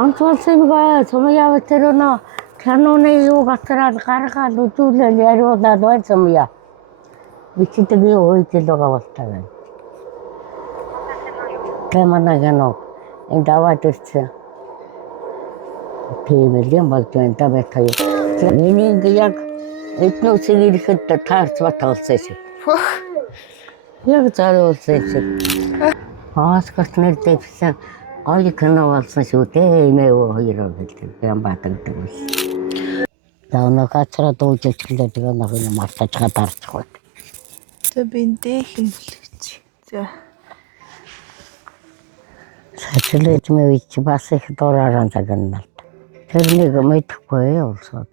Онцгойсонгаа сумья өтөрөнө киноны юу гацраад гаргаад үзүүлэл яриулаад байна сумья. Бичдэг юу үйдэл байгаа болтой байна. Тэмана кино энэ даваад ирсэн. Тийм л юм болж байна да байтаа. Энийг яг этносыг ирэхэд таарч баталсан шиг. Яг заруулсан шиг. Оскарт нэрдэгсэн гоё кино болсон шүү дээ. Эмээ хоёр гэдэг юм батагдаг байсан. Таана гацраа дуулжчихлаа тэгээ нэг мартаж гадарчих бат. За бинтээ хэмлэгч. За. Сачилж мэвч бас их дурааран загнал. Тэрнийг мэдэхгүй явуулсаад.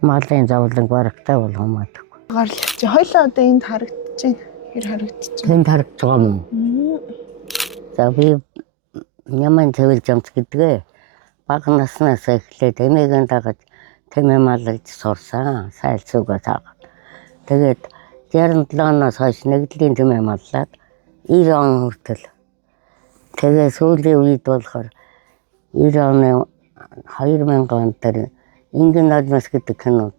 Малын зовлон барагтай болгоо мэдэхгүй. Гарлч. Хойлоо одоо энд харагдаж байна. Хэр харагдаж байна? Тэнд харагдж байгаа юм. За би Няман цэвэр жамц гэдгээ бага наснаас эхлээд эмээгийн дагаж тэмээ малж сурсан. Сайлцуугаа таагаад. Тэгээд 67 оноос хойш нэгдлийн тэмээ маллаад 90 он хүртэл. Тэгээ сүүлийн үед болохоор 90 оны 2000 онд тэр Ингэн налмас гэдэг кинод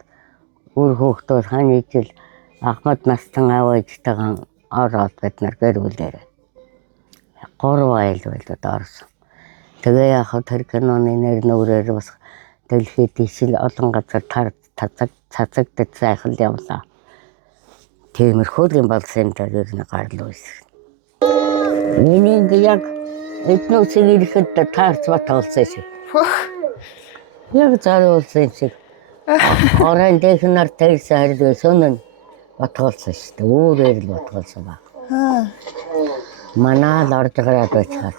үр хөөхтөр хань ижил Ахмад настан аваажтайгаан ороод бид нар гэрүүлээрээ. 3 айл байлаа орсон. Тэгээ яг тэр киноны нэр нүрээр бас дэлхийд ишил олон газар цацагдаж сайхан явлаа. Тиймэрхүү юм болсон юм дээр нэг гарлуу байсан. Энийг яг этносыг ирэхэд таарч баталсан шиг. Яг заруулсан шиг. Орон дэхнэр тэрсэн хэрэг сонин баталсан шүү дээ. Өөрөөр л баталсан баг. Манай л орж гараад байцгаа.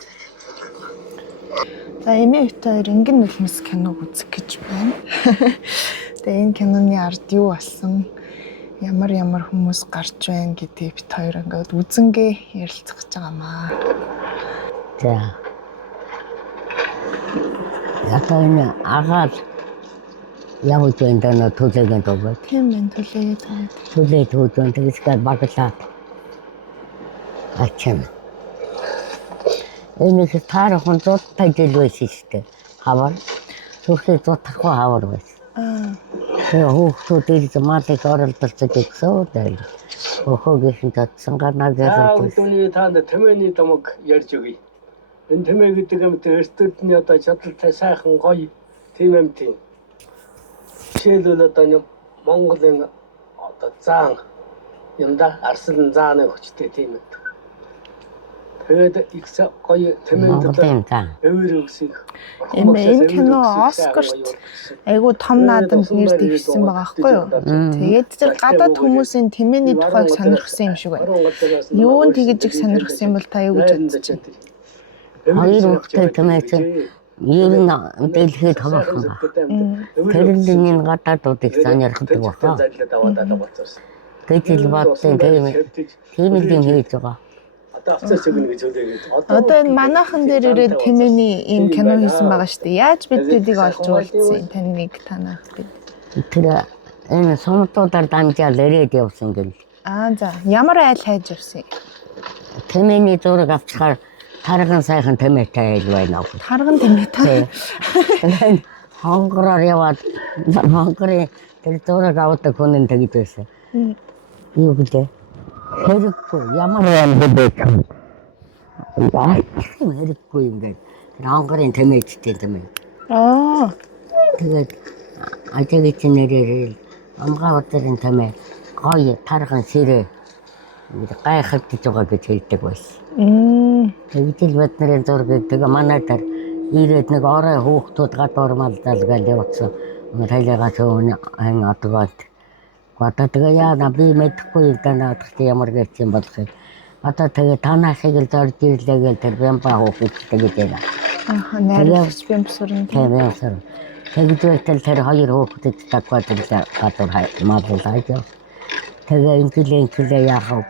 За эмээ хоёр Ингэн нулимс киног үзэх гэж байна. Тэгээ энэ киноны ард юу болсон? Ямар хүмүүс гарч байна гэдгийг бит хоёр ингээд үзэнгээ ярилцах гэж байгаамаа. За. Ятаа энэ агаал явж энэ төлөөгөө дуугаад. Тийм байна төлөөгээд байна. Төлөөд хөөдөн тэгсгээд баглаад. Ачаана. Энэ их таархан зуттай жил байсан шүү дээ. Хавар. Зүрхээ зутахгүй хавар байсан. Тэгээ хүүхдүүд ирж малыг оролдолцож өгсөн дээ. Өхөөгийнхэн татсан гарнаа гэрээ. Үүний таанд тэмээний домог ярьж өгье. Энэ тэмээ гэдэг юм тэр эртүдний одоо чадaltaй сайхан гоё тийм юм тийм. Жишээлбэл одоо Монголын одоо заан юм да арслан зааны хүчтэй тийм юм. Тэгээд их гоё тэмээнд өвөр өгсөй. Энэ кино Оскарт айгуу том наадамд нэр дэвшсэн байгаа байхгүй юу? Тэгээд тэр гадаад хүмүүсийн тэмээний тухайг сонирхсан юм шиг байна. Юунд тэгэж их сонирхсан юм бол та юу гэж бодож байна? Хоёр хүүхдээ тэмээч ер нь дэлхийд хаваахан ба. Тэрний гадаадуудыг сонирхдаг баха. Гэтэл баттын тийм л юм хийж байгаа. Одоо энэ манайхан дээр ирээд тэмээний ийм кино хийсэн байгаа шүү дээ. Яаж бид тэдийг олж уулзсан таныг танаад бид. Тэр энэ сумтуудаар дамжаал ирээд явсан гэл. За ямар айл хайж явсан? Тэмээний зураг авчихаар тарган сайхан тэмээтэй айл байна. Тарган тэмээтэй. Тэгээд хонгороор яваад хонгорын тэр зураг авдаг хүн тэгж байсан. Юу гэлээ? Хэрэггүй ямар юм бэ? Хэрэггүй юм гээд хонгорын тэмээтэй тэмээ. Тэгээд ажиг чинь нэрээр амгаа өдрийн тэмээ гоё тарган сэрээ гайхагдж байгаа гэж хэлдэг байсан. Тэгээд л бид нарын зургийг тэгээ манай дээр ирээд нэг орой хүүхдүүд гадуур малдал гэж явуулсан. Тайлгаа цөөн ан одгоод. Одоо тэгээ яана би мэдэхгүй танаад ямар гэж юм болох юм. Одоо тэгээ танахыг л зорж ирлээ гэж тэр бямба хүүхэд тэгээд байна. Найрлагч бямсурын. Тэгээд байтал тэр хоёр хүүхдэд дагваад ирлээ гадуур маллаа. Тэгээ инглээ яахав.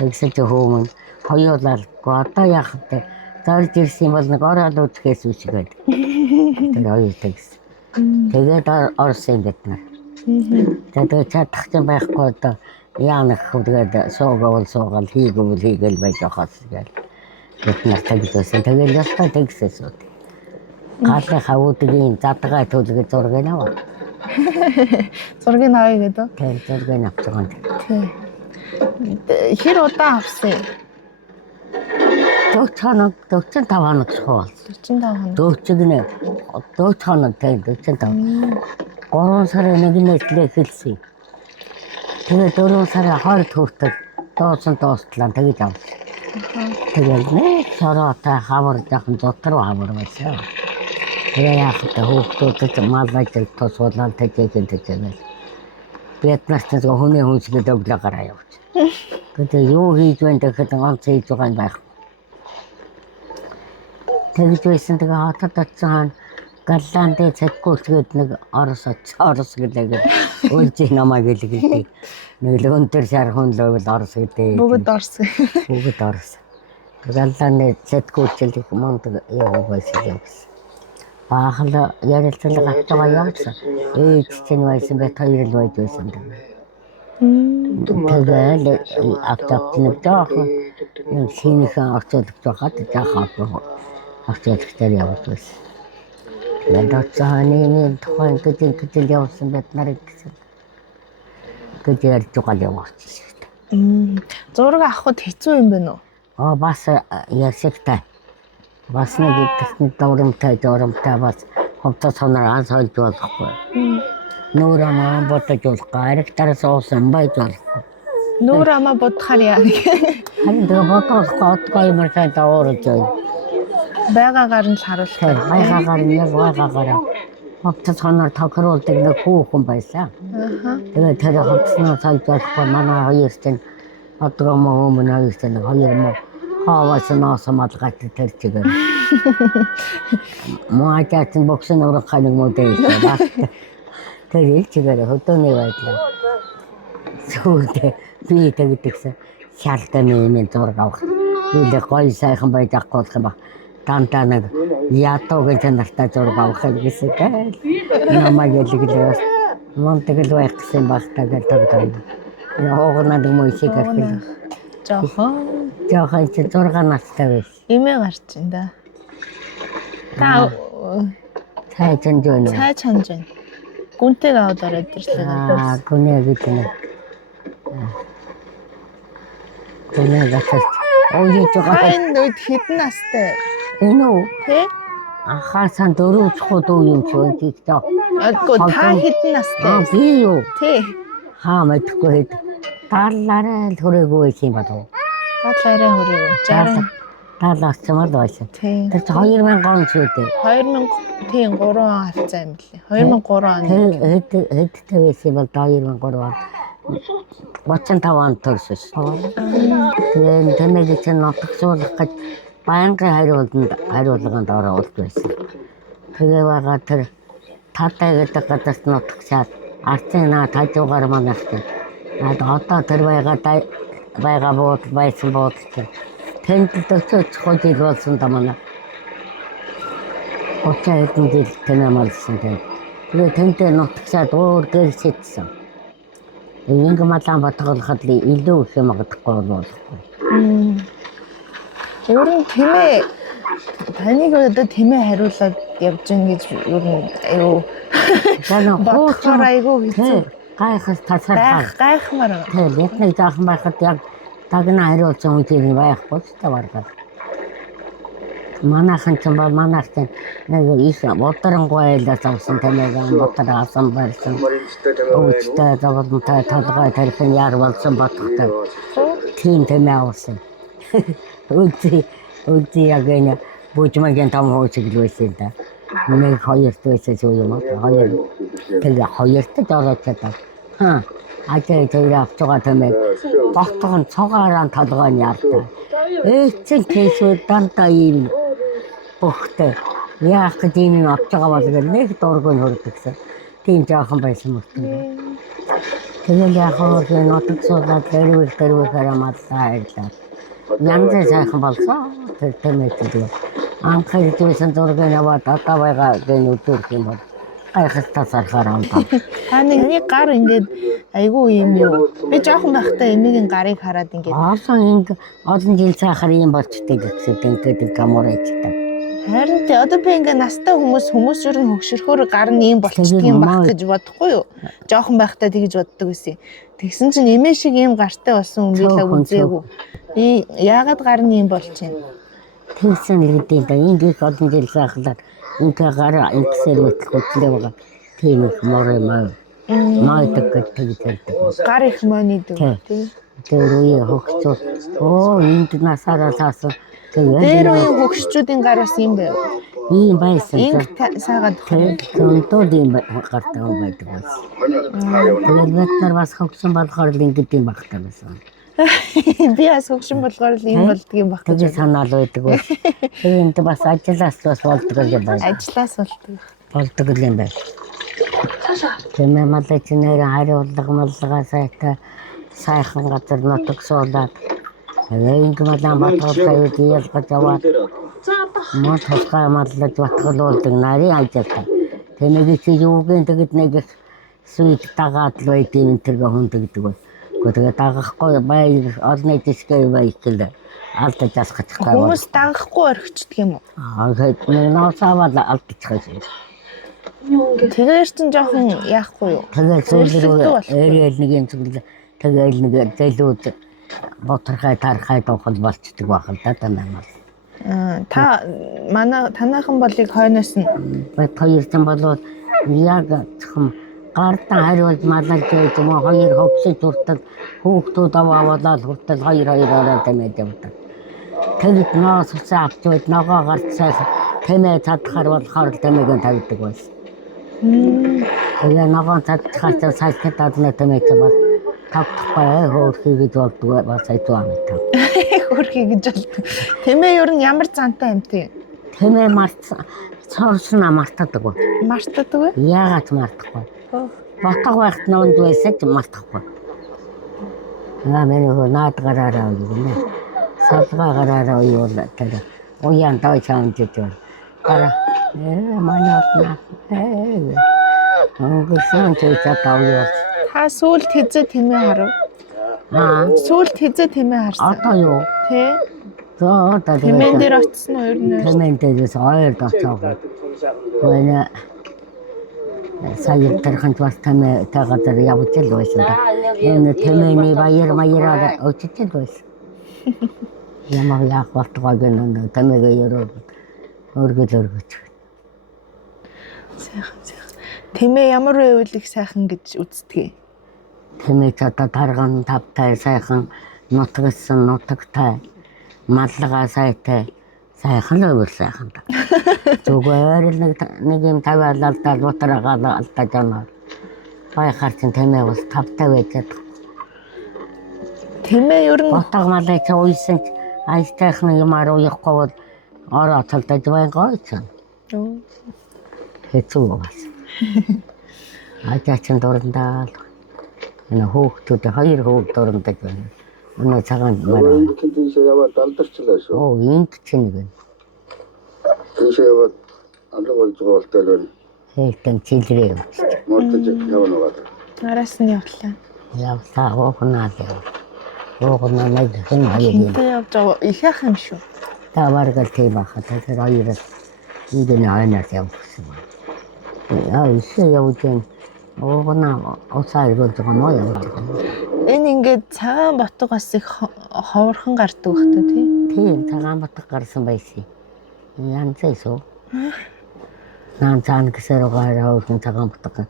Тэгсэн чи хөөн хоёулaalгүй одоо яах вэ? Зорж ирсэн бол нэг ороод үзэхээс үсгээд. Тэр хоёр тэгс. Тэгээд орсон бид нар. Тэгээд чадах юм байхгүй одоо яанах тэгээд суугаал хийгээл байж хаас гээл. Бид нар тэгсэн. Тэгээд ястаа тэгсээс үү. галынхаа үүдгийн задгаа төлгөө зургийг аваа. Зургийг авъя гэдэг. Тэр зургийг авч байгаа юм. Тий. Хэр удаа авсан юм? 40 хоног 45 хоног суув. 45 хоног. 40 хоног тий 45. 3 сарын 1-ээс л эхэлсэн. Тэгээд 4 сарын 20-нд хүртэл дуустлаа тэгэж авсан. Тэгээд нэг сараатай хавар жоохон дотор хавар байсан. Тэгээ яах вэ хүүхдүүдэд мал ажил тусуулаад тэжээгэл. Вьетнамч хүний хүнсгээд өглөө гараа явууч. Тэгээд юу хийж вэ гэхэд ганц хийж байгаа юм байх. Тэгж байсан тэгээ хотод очсон Галландын цэцгүүлчгээд нэг орос гэлээгээд үлжих намайг гэлээ. Нэг л өндөр шар хүн л орос гэдэг. Бүгд орс. Бүгд орос. Галландын цэцгүүлчэл их монд яа байсан юм. Баахал ярилцлага авч байгаа явсан. Ээж чинь байсан бай хоёр л байж байсан. Тэгээд автоп нэг жоохон шинэхэн орцуулж байгаад жаахан авчаалагчаар явж байсан. Надад тухайн гэж явсан байт нарыг гэсэн. Гэж ярьж байгаа яваач. Зураг авахд хэцүү юм байна уу? Бас ясагтай. Бас нэг дуурамтай бас ховтос хоноор ансaalж болохгүй. Нүүр амаа бодож болохгүй. Аригтараас уусан байж болохгүй. Нүүр амаа бодохаар яа гэх. Харин тэгээ бодох готгой юмар сайн даурж байна. Байгаагаар нь л харуулдаг. Байгаагаар ховтос хоноор тохируулдаг нэг хүүхэн байсан. Тэгээ тэр ховтосноо салж болохгүй манай хоёр чинь одгоо өмнө хоёр чинь хоёр муу хаваас наасамал гат тэр чигээр. Моачаатын боксын урах ханыг модель байна. Тэр ил чигээр хөдөөний байдлаа. Сүйдээ би тэгдэгсэн шалтай нэмэн зураг авах. Би л гоё сайхан байж авах болох юм ба. Тантаа нэг ятоо гэж нартай зураг авах гэсэн. Намайг ялглээ. Мон тэгэл байх гэсэн багтаа гэж тавьдаг. Яогнаад юм уу шиг гэх. Жоохон чи 6 настай байсан. Имээ гарч ин да. Та цай чанж байна. Цай чанж байна. Гүнтэй аваад ороод ирлээ. Гүнээ гэдэг нь. Гүнээ гатал. Ой жоо. Энэ үед хэдэн настай? Энэ үү? Тэ? Хасан 4 цоход юм ч үгүй таа. Та хэдэн настай? Би юу? Тэ. Хаа мэдгүй. Талаараа л хүрээгүй юм байна. Талаараа хүрээгүй. 70 цамал байсан. Тийм. Тэр 2000 он ч үү? 2000 тийм 3 он хавцаа юм лээ. 2003 он. Хэд байсан бол 2003 он. 35 он төрсөн. Тэгээд тэмээг чинь нотгсуулах гэж баянгын хариулганд ороод байсан. Тэгээ байгаа тэр татай гэдэг гадаас нотгсаад арцын тажуугаар манайх. Одоо тэр байгаа бод байсан бод. Тэнд төчөж хожил болсон тамана. Очоо хэдэн жил тэнэмэлсэн тийм. Тэгээ тэнтэй нутгсаад өөр гэрсэтсэн. Ингээ малан батгалахад л илүү их юм магадгүй болохгүй. Ер нь тэмээ таныг одоо тэмээ хариулаад явж гин гэж ер нь аюу. Бодохоор айгүй хэцүү. Гайхаж тасархаа. Гайхмаар. Тэгээд нэг жаахан байхад яг тагна хариулсан хүн байхгүй ч тавардаг. Манайхан ч бол манайхан нэг их ударангуй айлаас авсан тэмээг удараа авсан байсан. Өвчтэй завдантай толгой тарихын яар болсон бодохтой. Тийм тэмээ авсан. Үгүй яг энэ бүжмэгийн том хөөцөл байсан да. Нэг хоёрт байсан юм аа. Тэгээ хоёрт ороод чадав. Ажээ тэр авч байгаа тэмээг багтхан цогоороо толгойн яартай. Эцэг кейсүүд дантаа ийм бохтой. Яах гэж ийм авч байгаа бол нэг дургүй хөрдөгсөн. Тийм жоохон байсан мөртөө. Тэгээд яг хөө нотгсуулаад дөрвөөр амаалаа ирлээ. Янз сайхан болсон. Тэр тэмээг анхаарал тавьсан зургийг аваад одоо байгаа гэн өдөр юм бол гайхаж тасархаар амтаа. Та нэг гар ингээд айгүй юм юу. Би жоохон байхдаа эмээгийн гарыг хараад ингээд олон жил цаахаар юм болчтой гэсэн тэнтэй камер ичдэг. Харин тий одоо би ингээ настай хүмүүс ер нь хөгшөрхөөр гар нь ийм болчдөг юм баг гэж бодохгүй юу? Жохон байхдаа тэгж боддог байсан. Тэгсэн чинь эмээ шиг ийм гартай болсон хүн билээ үзээгүй. Би яагаад гар нь ийм болж байна? Тэгсэн л гэдэг да энэ их олон жил сайхлаад ингээ гараа ингэсээр мэтэл хөтлөө байгаа. Тийм их морой маядаг гэдэг. Гар их монидаг тий. Тэр үе хөгцөө. Энд насаараа таасан. Дээр үеийн хөгшчүүдийн гар бас юм байв. Ийм байсан. Инг саагаад тонтод ийм гартай байдаг байсан. Тэгээд бид нар бас хөгсөн болохоор л ингэдэг юм багтаа байсан. Би бас хөгшин болохоор л юм болдгийм баг гэж санаал байдаг уу. Тэгээд бас ажиллаас бас болдог юм байна. Ажлаас болдог юм байна. Тэмээ малч нэр хариулга маллага сайхан газар нутаг суулаад энэ малан батгалгаа юу ялгаж аваад мод хасгаа маллаж батгалуулдаг нарийн ажилтаа. Тэмээгийн чи юугийн тэгэд нэг сүйд дагаад л байд энэ тэргээ хүндэгдэг бай. Тэгээд дагахгүй бай олны дискэй бай гэхэл алдаж асгах гай. Хүмүүс дагахгүй орхичдаг юм уу? Тэгээд наасавал алдчихсан. Тэгэхээр чинь жоохон яахгүй юу? Тэгээд зөвлөрөө эрээл нэг юм зөвлөө. Тэгээд нэг зэлүүд боторхай тархай доохол болцдог байх л да танаа. Та манай танайхан болыг хойноос нь бат хоёртан болоод яг зөвхөн гартаа хариулж малаж байж юм уу хоёр хөвсөж хүртэл хүүхдүүд аваад хүртэл хоёр тэмээд явдаг. Тэгэд ноос уцаа авч байд ногоо гарт сайхан тэмээ чадхаар болохоор тэмээгээ тавьдаг байсан. Тэгээ ногоо чадхаар сайхан дадна тэмээ чамаа тавтахгүй хөөрхий гэж болдгоо бас айдуу амтаа. Хөөрхий гэж болдог. Тэмээ ер нь ямар зантай юм тий? Тэмээ цорсноо мартадаг. Мартадаг вэ? Яагаад мартахгүй? Батаг байхад навд байсан ч мартахгүй. Наа наад гараараа гинэ. Салгаа гараараа юу л тэр уян тав чамд жижиг. Гара манайхна. Өнгөсөн чатав юу. Та сүүлд хэзээ тэмээ харав? Сүүлд хэзээ тэмээ харсан? Одоо юу? Тэ? Одоо тэмээн дээр очсон уу ер нь? Тэмээн дээрээс ойрд очоод. Гэнэ сая тархан бас тэмээ тагаад явж л байсан да. Энэ тэмээний баяраар очиж л байсан. Ямар яах болтгоо гэнэ тэмээгээ яруу өргөж. Сайхан. Тэмээ ямар байвал их сайхан гэж үздэг. Тэмээ одоо тарган тавтай сайхан нутагсан нутагтай маллага сайтай сайхан л сайхан та. Зүгээр л нэг юм тавиалалтаа бутрагаал алдаж байна. Баяхаар чинь тэмээ бас тавтай байж чадах. Тэмээ ер нь батаг малай ч уйсан айстайхан юмар уяхгүй бол ороо талдаж байна гооч. Хэцүү бас. Ажаачин дурандаа энэ хөөхтүүд хоёр хөөх дурандаж байна. Өнөө цагаан мараа. Тийшээ яваад алдарчлаа шүү. Энд чинь нэг. Тийшээ яваад алга болж байгаа болтой л. Хэлтэн чилрээ. Мөрдөж явна уу? араас нь явлаа. Явлаа гоохнаа. Гоохнаа нэг хэн хаяг. Тэ явж байгаа их ах юм шүү. Таваргал тий бахад тэр хоёроо идэний айнаас явсан. Ишээ явуулсан. Гоохнаа усаа ирүүлж байгаа нөө явуулж байгаа. Энэ ингээд цагаан ботгоос их ховорхон гардаг бах та тий. Тийм цагаан ботг гарсан байсан. Янцээсөө. Наан цаан гэсээр гараа хөрхөн цагаан ботг.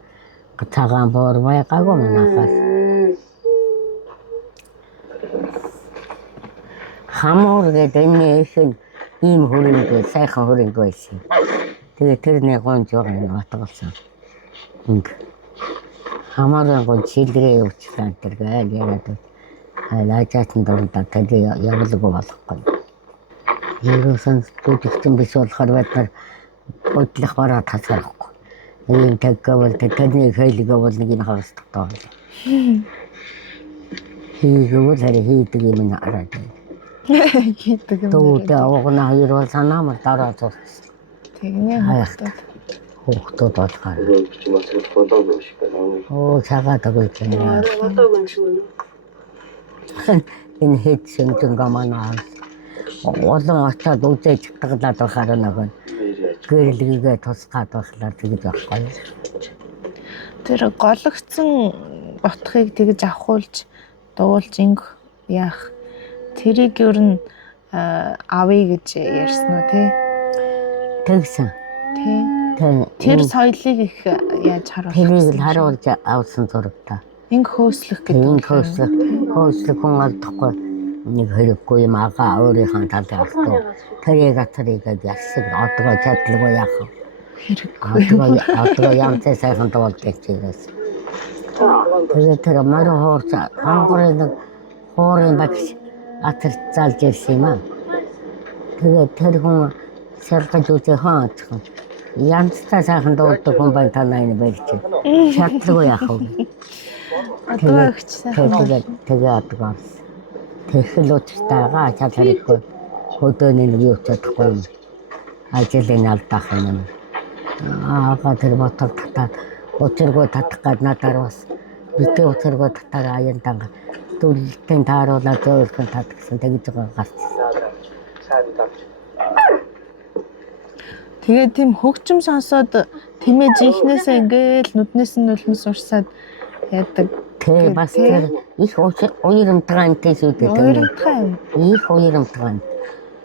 Цагаан бор байгаагүй манахаас. Хамуур гэдэг энэ ихэнх ийм хөрөнгө сайхан хөрөнгө байсан. Тэгээ тэрний гонж байгаа юм батгалсан. Хамаараа гонж шилдрээ явуулсан тэргээл яриад. Лаажаатан дурандаа тэр явуулгүй болохгүй. Ерөөсөн бүтээгдэхүүн биш болохоор бид нар бодлох бараа тасарахгүй. Ийм таггавал тэрний хэлгээ бол нэг нь хагасдаг тоо. Хийгвэл харин хийдэг юм хараад. Хийдэг юм. Төвдөө авгана хоёр бол санаамар дараа зурсан. Тэгнээ хаалтаа. Хүүхдүүд болохоор. Чи масрах болоогүй шиг байна. Оо цагаад өгч байна. Энэ хэд шимтэн гаманаа. Олон очоод үзэж таглаад байхаар нөгөө гэрэлгээ тусгаад байхлаа тэгж байхгүй. Тэр гологцсон ботхыг тэгж авахулж дуулж инг яах. Тэрийг ер нь авъя гэж ярьсан уу тий? Тэгсэн. Тий. Тэр Тэр соёлыг их яаж харуулсан? тэрийг л харуулж авсан зурагтаа. Инг хөөслөх гэдэг. Энэ хөөслөх хүн алдахгүй нэг хэрэггүй юм агаа өөрийнхөө талын алдуу. Тэрийг атарыгээд ясаг одгоо чадлаггүй яах вэ? Хэрэггүй. Одгоо янзтай сайхан дуулж чигээс. Тэгээд тэр морь хоорч хоорын багш атар залж ирсэн юм аа. Тэгээд тэр хүн сэргэж үзээ хаач. Янзтай сайхан дуулдаг хүн байна танаа энэ барьж. Чадлаггүй яах вэ? Одоо ихч сайхан. Тэгээ адгаар. Тэхэл учиртайгаа чадлаггүй. Хөдөөний нэг юу ч чадахгүй юм. Ажлын алдаах юм. Аага тэр ботог татаад учиргүй татах гад надаар бас битээ учиргүй татаа аяндаа дүрлэлтийн тааруулаад зөөлхөн татгсан тэгж байгаа гарсан. Тэгээд тийм хөгжим сонсоод тэмээж ихнээсээ ингээл нүднээс нь нулимс урсаад яадаг. Тэг бас тэр их уйрамтгай антай шүү дээ. Уйрамтгай юм. Их уйрамтгай.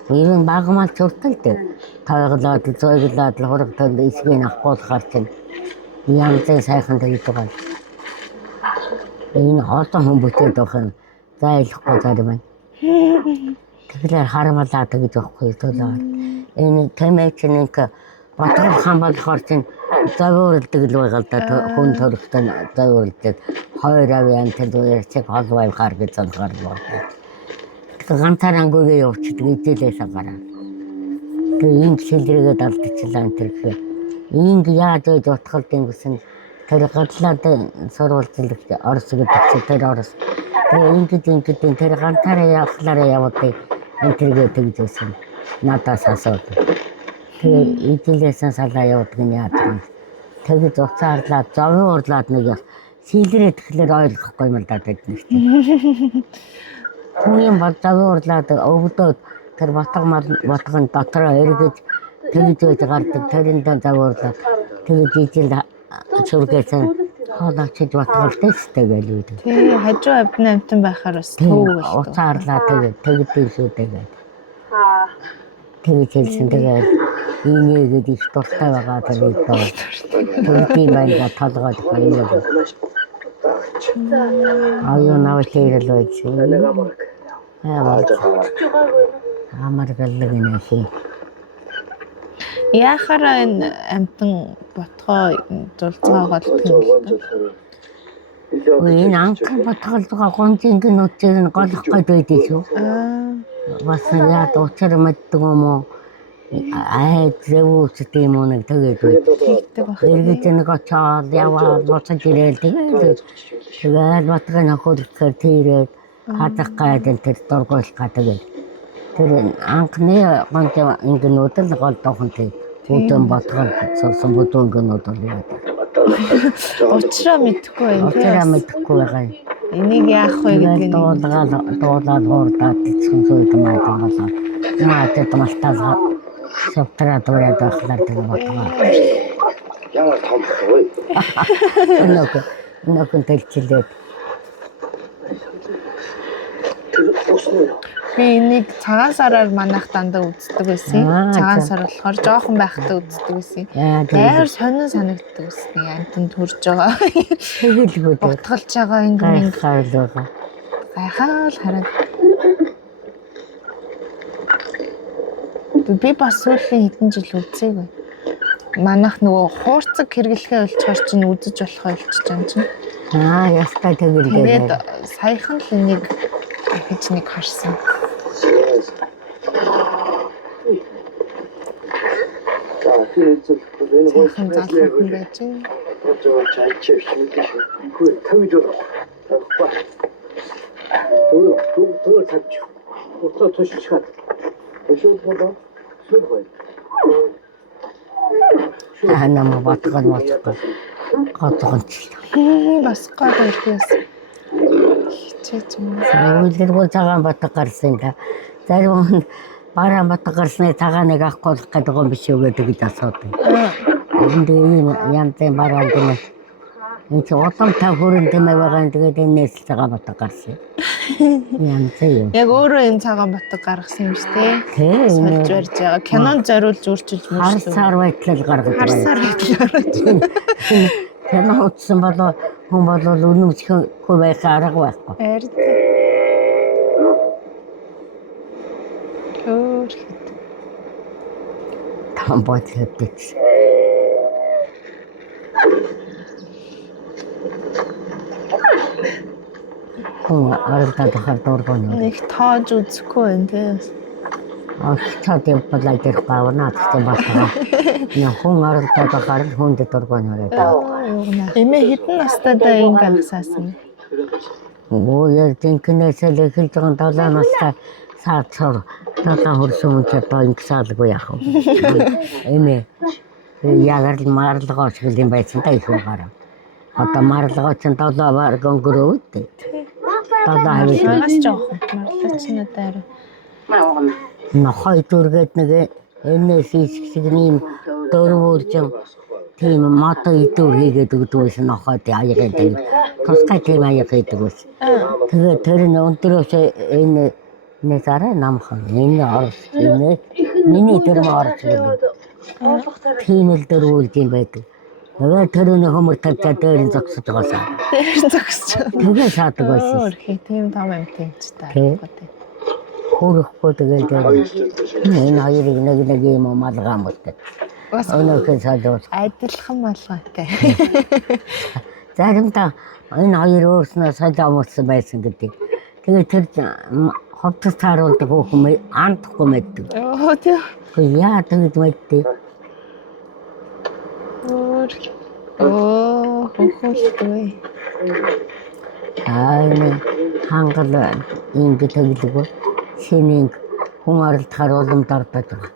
Уйрам багмал чуртал дээ. Тааглаад зөөлөд хургатал исгийн авахгүйхаар чинь янзын сайхан тэгж байгаа. Энэ олон хүн бүтээд байх юм. Зайлахгүй зарим байна. Тэгэхээр харамлаад гэж байхгүй тулаад. Энэ тэмээч нэг батгал хаан болохоор чинь завуурдаг л байгаа л да хүн төрөхтэй завуурдаг. Хоёр авиан тэр чиг холбоо хаар гэж санахаар байна. Ганцаарангүйгээ явчихдаг ижилээс гараад. Тэгээ инг шилрээгээд алдчихлаа энэ тэрхээ. Инг яаж гэж утгалд ингэсэн тэр гадлаад сурвалжлагч Орос гэдэг чинь тэр Орос. Тэгээ ингээд тэр ганцаараа явахлаараа явдаг энэ тэргээ тэгжсэн. Надаас асууад. Тэгээ ижилээс салаа явдаг нь яадаг юм. Тэгэж уцаарлаад зовоорлаад нэг шилрээд тэгэхээр ойлгохгүй юм л да тэднэрт. Хүн бол зовоорлаад өвдөд тэр ботгон дотроо эргэж тэгж байж гардаг тэрэндээ зовоорлаад тэгж ижил шүргээсэн хоолойчд ботголтой сте гэлээ. Тий хажуу авдны амтан байхаар бас төв болтой. Уцаарлаа тэгдэг шүү дээ. Тэгж хэлсэн тэгээд иймээгээд их дуртай байгаа тэгээд тэгдэм байнга толгойд баяа. Аюу навчлэрэл байж. Амар галлагын ахи. Яхаараа энэ амтан ботгоо зулцгаа голдох юм бэ? Энэ анхан ботголцоо гонжинг нүцийг нь голох гээд байдээ шүү. Бас яад учир мэддэг юм уу? Зэвүүч тийм үү нэг тэгээд эргэж нэг очоод яваад боцож ирэл тэгээд ботгын хөрөхөр тийрээд хадах гайд энэ тэр дургуйлах гэдэг. Тэр анхны гонж ингэнүүд л голдоохон тийм бүдэн ботгол сурсан бүдэн ингэнүүд л яа. Учраа мэдэхгүй байх. Учраа мэдэхгүй байгаа. Энийг яах вэ гэдэг нь дуулаад хуурдаад цэцгэн маад болоо. Маатай томалтаа савтраа дураад ахлаар тэгээ ботгоо. Ямар том вэ? Нөх тэлчилээд. Би энийг цагаан сараар манайх дандаа үздэг байсан. Цагаан сар болохоор жоохон байхдаа үздэг байсан. Амар сонин санагддаг байсан. Амтанд хурж байгаа. Тэгэлгүй Ботголж байгаа ингэ гайхалгаа. гайхал хараад. Би бас сүүлийн хэдэн жил үзээгүй. Манайх нөгөө хуурцаг хэрэглэхээ олцохоор чинь үзэж болох ойлчиж байгаа чинь. Ястаа тэгэлгүй. Тэгээд саяхан л энийг дахиж нэг харсан. Сайхан залхуухан байж. Намаа ботгол моцтой. Готгонч. Бас гоод ирхээс. Хичээж юм. Үйлдэл цагаан ботг гарсан да. Зарим Бараамбат гарсны цагааныг авахгүй болох гэдэг юм биш үү гэдэг гэж асуудаг. Энд ийм янзын бараанд нэ. Энд удамтай хүрэн тэмээ байгаа юм тэгээд энэс л Цагаанбат гарсан. Янз юм. Яг өөрөө энэ Цагаанбат гаргасан юм шүү дээ. Тий. Сольж барьж байгаа. Кинонд зориулж өөрчилж Хар сар байтал гаргаж байгаа. Харсаар байдлаар. Кино утсан болоо хүн болвол үнэмсэхгүй байх арга байхгүй. Ард. Там бод хэвдэж. Хүн аралдаа дахаар дургоно. Нэг тоож үзэхгүй байна тий. Цаад явбалаа дэр гавна гэсэн байна. Я хүн аралдаа дахаар хүнд дургоно гэдэг. Эмээ хэдэн настайдаа энэ гаргасаасан? Оо яг тэнкнээсээ л эхэлж байгаа 7 настай саацор тата хурсан ч одоо ингэсаалгүй яах вэ? Эмээ ягаар л марлгаа шиг юм байсан та их угаараа. Одоо марлгаа ч 7 баг өнгөрөөд. 7 Нагаас жоохон марлаач надаар. Нохой дүргээд нэг энэс шиг нэм дөрвөржин тийм мата идэв хийгээд өгдөөс нохойд аягаад тусгай тийм аяг хийдэг ус. Тэгээд тэр нь өндрөөс энэ нэсараа намхан энэ орс энэ миний тэр маарч гэдэг. Тийм л дөрвөлж юм байдаг. Тэгээд тэр нь хөмөр тавьчаа дээр нь зогсож байгаасаа. Дээр зогсож. Тэгээ шаадаг байсан. Өөрхий тийм том амтэнч та. Хөрөхгүй тэгээд энэ хоёрыг нэг юм малгай мөлтэй. Өнөөхөө садвал. Адилхан малгайтай. Заримдаа энэ хоёр өөрснөө солио амуулсан байсан гэдэг. Тэгээд тэр ховтос тааруулдаг хүмүүс андахгүй мэддэг. Оо тий. Яа тэгж мэддэг. Оо хөөхгүй. Аа хангал ингэ тэглэв. Шинийг хүн аралтахаар уламдардаж байгаа.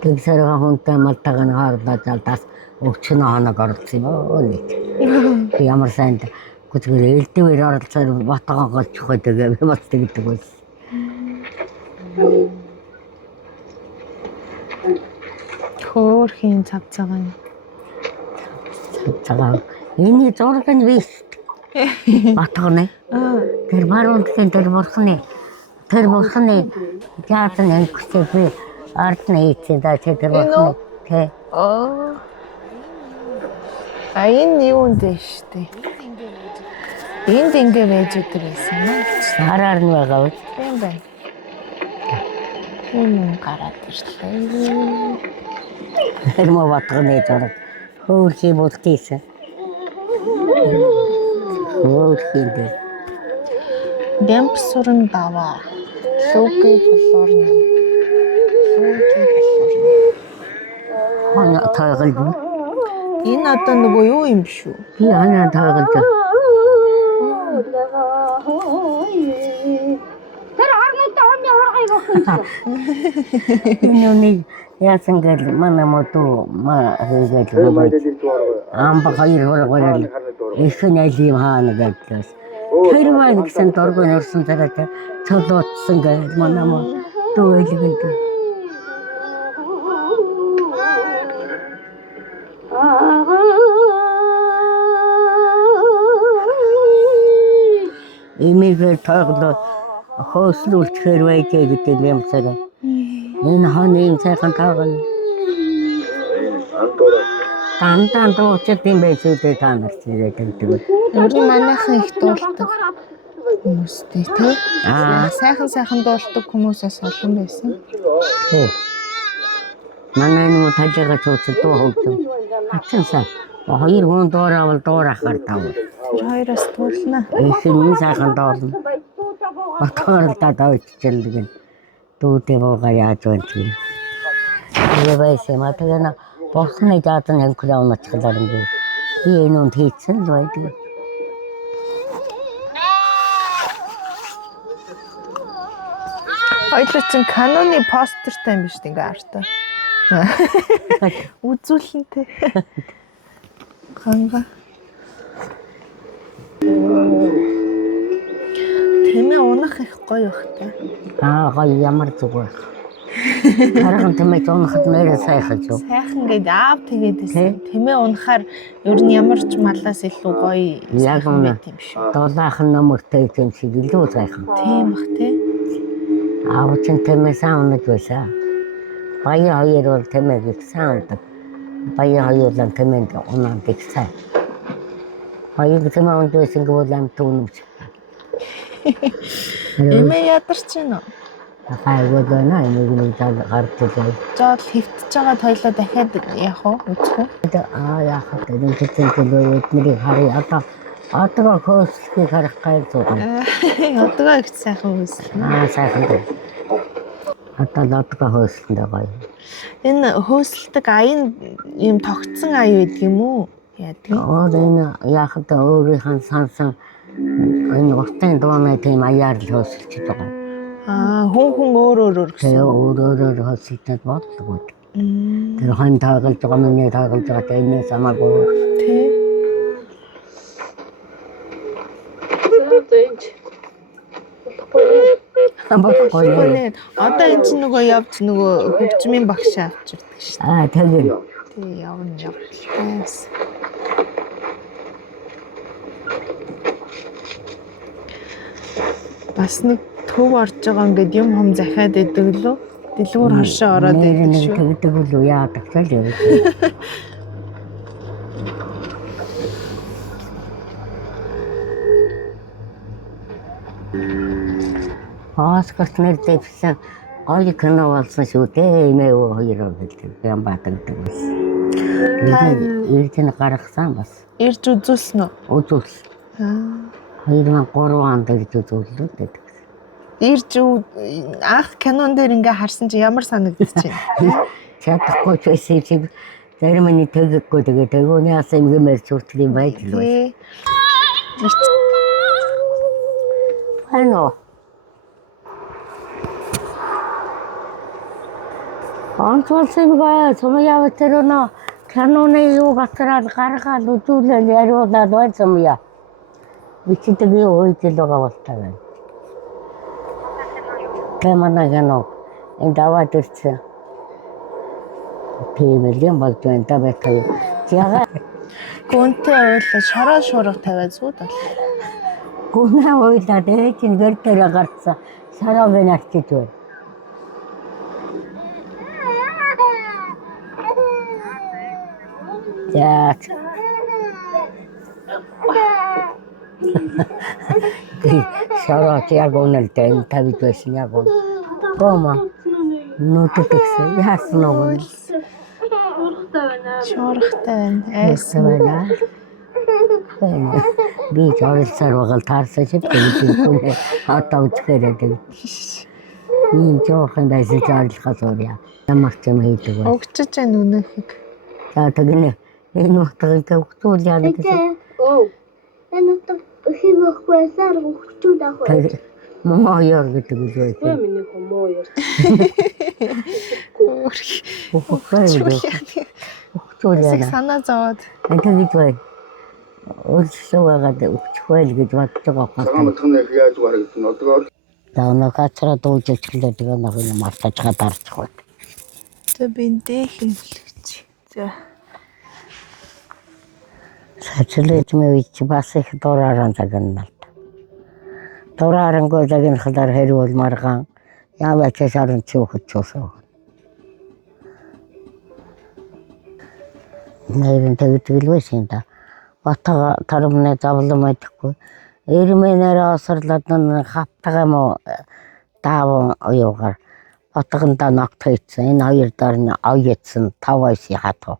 Тэгсэрэг хүнтэй малтагаа хаагдаад залдаас өчнө хоног орсон юм оо нэг. Ямар сайн гүзгээр элдвэр оролцоор батгаан голчих гэдэг юм бас тэгдэг байсан. Хөөрхийн цаг цагаан. Цагаан. Энэ зураг нь биш. Батганы. Тэр баруунтын тэр бурхны яасан ангитай би ардны эцэг даа тэр бурхны тэ. Аа. Энэ юунд дэштэй. Энд ингэ байж өдөр байсан юм аа. Хараар нь байгаа үү? Тийм бай. Энэ гараад ирлээ. Тэр мө батганы зураг. Хөөрхий болтийсэн. Хөөрхий. Дэмп суран даваа. Луки флорн. Хана таагалгүй. Энэ одоо нөгөө юу юм биш үү? Би хана таагалгүй. Тэр арнуудаа хоньны хоргыг өгсөн. Миний яасан гэл манай моту ма хийгээд байд. Амба хоёр хоргоо ихэнх алим хаана гэдгээс. Тэр маань гэсэн дургүй нөрсөн цагаатай цолоодсон гэл манай мо дүүэлгээд. Эмигээр тааглаа хөөслүүлж хэрвэйтэй гэдэг юм цагаа. Энэ ханы юм сайхан тааглаа. Тантан дууч тийм байсан үү та нарт ирээд. Өөр нь манайхан их дуулдаг хүмүүстэй тий. Сайхан дуулдаг хүмүүсээс олон байсан. Тий. Манай нэг тажигаа чууч дуу хөгдөв. Ачаасаа хоёр хүн дууравал дуурахаар тав. Хоёроос дуулна. Ихний сайхан дуулна. Батгаралдаа давчилдаг. Дүүдээ бага яаж байна тийм. Тэгээ байсан маа тэгэнэ бурхны даатан хэнхрээ унаачглаар юм би. Би энэ үнд хийцэн л байдаг. Хоёул чинь каноны постертай юм биш үү ингээ артаа. Үзүүлэнтэй. Ханга. Тэмээ унах их гоё ихтэй. Гоё ямар зүгээр. Харин тэмээ унахад нэрээ сайхан ч. Сайхан гээд аав тэгээдсэн. Тэмээ унахаар ер нь ямар ч малаас илүү гоё сайхан байт юм шүү. Дулаахан нөмөртэй юм шиг илүү сайхан. Тийм бах тий. Аав чинь тэмээ сайн унаж байсан. Баяа хоёр бол тэмээг их сайн ундаг. Баяа хоёулаа тэмээнд унаад их сайн. Баяа тэмээ ундаг байсан гэвэл амт үнэмч. Эмээ ядарч байна уу? Хайгууд байна. Энийг гарч ирээ. Жоод хөвтөж байгаа тойлоо дахиад яах вэ? Үзэх үү? Яах вэ? Энэ тэтгэл өдмөрийг харъя. Одоо хөөслөхийг харах гайг зугаа. Одгоо их сайхан хөөслөн. Сайхан дээ. Одоо хөөслөндөө гоё. Энэ хөөсөлдөг аян юм тогтсон ая байдаг юм уу? Яадаг. Энэ яах вэ? Өөрийнх нь сансан энэ уртын дуунай тийм аяар л хөөсөлж байгаа. Хүн өөр гэсэн. Өөр хөөсөлдөд болдгоо. Тэр хон таагалж байгаа миний таагалж байгаа энэс хамаагүй. Тий. Хамаагүй. Одоо энэ чинь нөгөө явж нөгөө хөгжмийн багш авчирдаг шүү дээ. Тэгээ. Тий, явна. Бас нэг төв орж байгаа ингээд юм хом захиад идэг лөө. Дэлгүүр харшаа ороод идэг шүү. Тэгдэг үү яадаг ч юм. Оскарт нэртэйсэн гоё кино болсон шүү дээ. Эмээ хоёр гэдэг юм баатагдаг бас. Иржин гаргасан бас. Ирж үзүүлсэн үү? Үзүүлсэн. 2003 онд ирж үзүүллээ гэдэг. Ирж анх кинон дээр ингээ харсан чи ямар санагдчих вэ? Чадахгүй ч байсан чи зарим нь тэгэхгүй тэгээ тэгөөний ас юм гэмэрч хүртэл юм байж л байна. Хано. Онцолсонгаа сумяа тэрнэ каноны юу гацраад гаргаад үзүүлэл яриулаад байсан юм яа. Бичдэг юу үйтэл байгаа болтой байна. Тэмэнэгэно энэ даваад ирсэн. Тийм л юм болж байна та байтал. Яга Гүнтэй ойлоо шороо шуурга тавиад зүуд бол. гүнээ ойлаад ээж нь гэр дээр гарцсан. Шараа гэнарчиж байна. Яа. Шараа яг үнэлтэй тавьж байсан яг уу. Гома. Нүдтэйсэн яасан уу? Шуургатай байна. Айсан байна. Би жорилсаар байгаа таарсан чи тэгээд хатаа үзэхээр тэгээд ийм жоохон байсан жорилхаас урья. Ямар ч юм хийдэг байна. өгчөж байна үнэхийг. За тэгнэ энэ утгыг өгчүүл яа гэдэг. Энэ утга хийхгүйсээр өгчүүд авах. Моо яар гэдэг үү вэ? Миний хомоо яар. Өгчүүл яа. Санаа зовоод. Тэгэж байна. Өөрсдөө байгаад өгчих байл гэж бодож байгаа юм. Хамтхан яаж харагдана одоо За өнөө хацраа дуулжчихлаа тэгээ нэг мартаж гадарчих байт. За бинтээ хэмлэгч. За. Сачилээчмээ чи бас их дурааран загнал. Дураарангөө загнахлаар хэрүүл маргаан яаваач шарын чөөхөж чусаа. Нэрэн тэгтгэлвэс юм да. Батга тарамны завлам айдахгүй. Ирмэнээр осрлаад хаттага мо таав оёгаар батганда ногтойцсон. Энэ хоёр дор нь оёцсон 5-9 хатуу.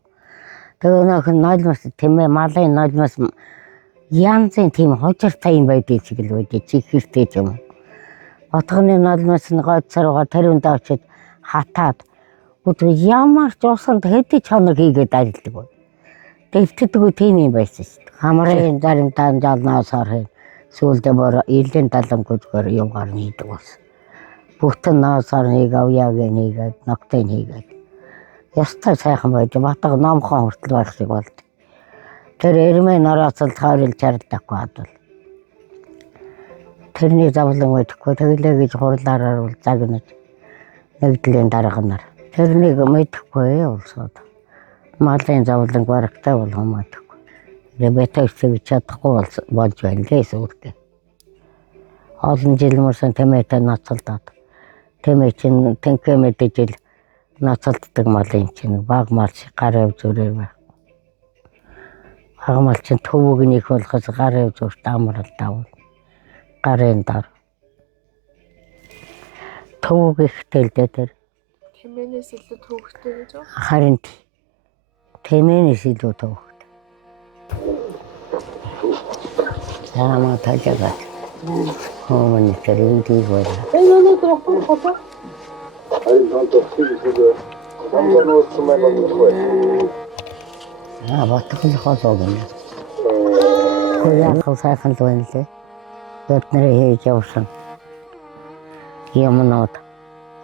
Тэгээ нөхөн нойлмос тэмээ малын нойлмос янзын тийм хожиртай юм байдаг шиг л байдаг. Чихэртэй юм. Батганы нойлмос нь гоцроо тэрүүнд очиж хатаад бүт ямар ч усанд хэдий чоног хийгээд ажилладаг бай. Дэвтдэггүй тийм юм байсан шүү дээ. Хамрын заримтаа жалнаасаар хэ сүүлдээ бор элийн далангүйгээр явгаар нийдэг болсон. Бүтэн наасаар нэг авьяаг нэгээд ногтой нэгээд. Ястай сайхан байж батга номхон хүртэл байх шиг болд. Тэр эрмээ нараасал таарил чардахгүй адвал. тэрний зовлон мэдэхгүй тэглээ гэж хурлаараар бол загнаж нэгдлийн дарганаар тэрнийг мэдэхгүй улсууд малын зовлон барагтай болгоо мэдэхгүй бэтэгсэж чадахгүй болж байна лээ сүртэй олон жил мөрсөн тэмээтэй ноцолдоод тэмээ чинь тэнхээ мэдээж ил ноцолддог малын чинь баг мал шиг гар ав зүрээр байх баг мал чинь төвөг нөх болохоос гар ав зүрт амрал давал гарын дар төвөг ихтэй л дээ тэр Тэмээнээс илүү төвөгтэй гэж үү? харин тэмээнээс илүү төвөгтэй яамаа тажагаад хөөмөн тэр үдийг бол 아니 난 덕분에 그거 남자로 정말 너무 좋아해. батгал хоолоогүй яах сайхан л байна лээ бид нэр хийж явсан юмнууд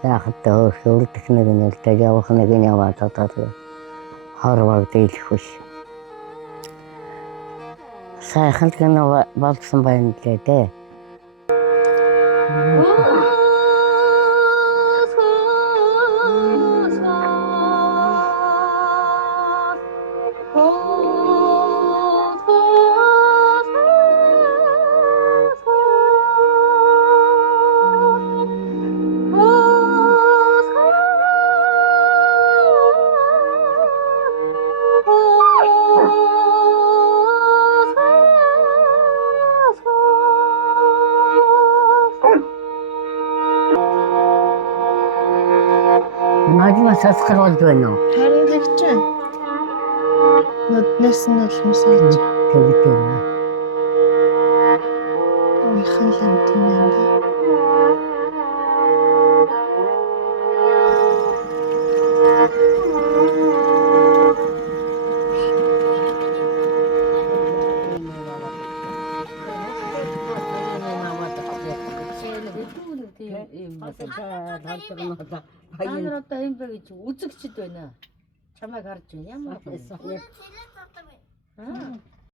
яах вэ хөвөлдөх нэг нь л дээ явах нэг нь яваад одоо харваг дийлэх биш сайхан л гэнэ болсон байна лээ дээ Надад сасгал болж байна уу? Харин тэгж байна. Нүднээс нь улмсaalж Тэгдэг юм. уйхан ламт юм байна. Та одоо юм бэ гэж үзэгчд байна. Чамайг харж байна. Ямар Телефон.